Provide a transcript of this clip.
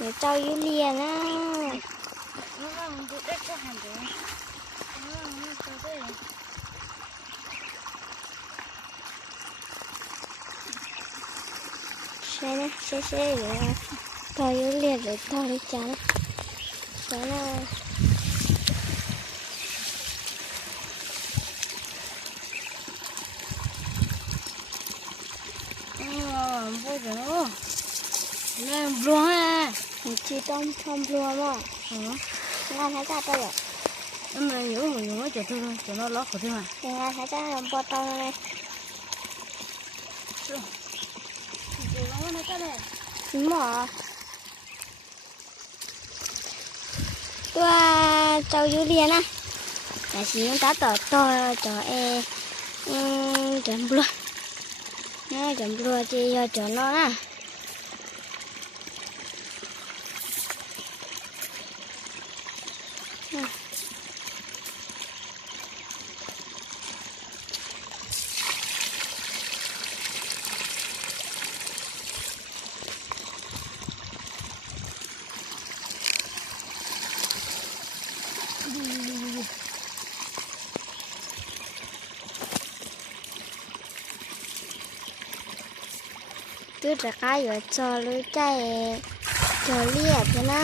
để cho yêu liền á. Xe nè, xe rồi. Cho yêu liền để cho đi chán. Xe nè. Bố rồi lên luôn à Chị tôm thơm luôn mà ngon thấy ra tôi rồi em là nhớ người nhớ cho tôi cho nó lót của tôi mà ngon thấy ra làm bò tôm này đúng rồi tôi cháu yêu liền á là chỉ chúng ta tỏ to cho em chấm luôn nè chấm luôn thì cho nó nè tôi đã cái rồi cho lưới chạy cho liệt cho nó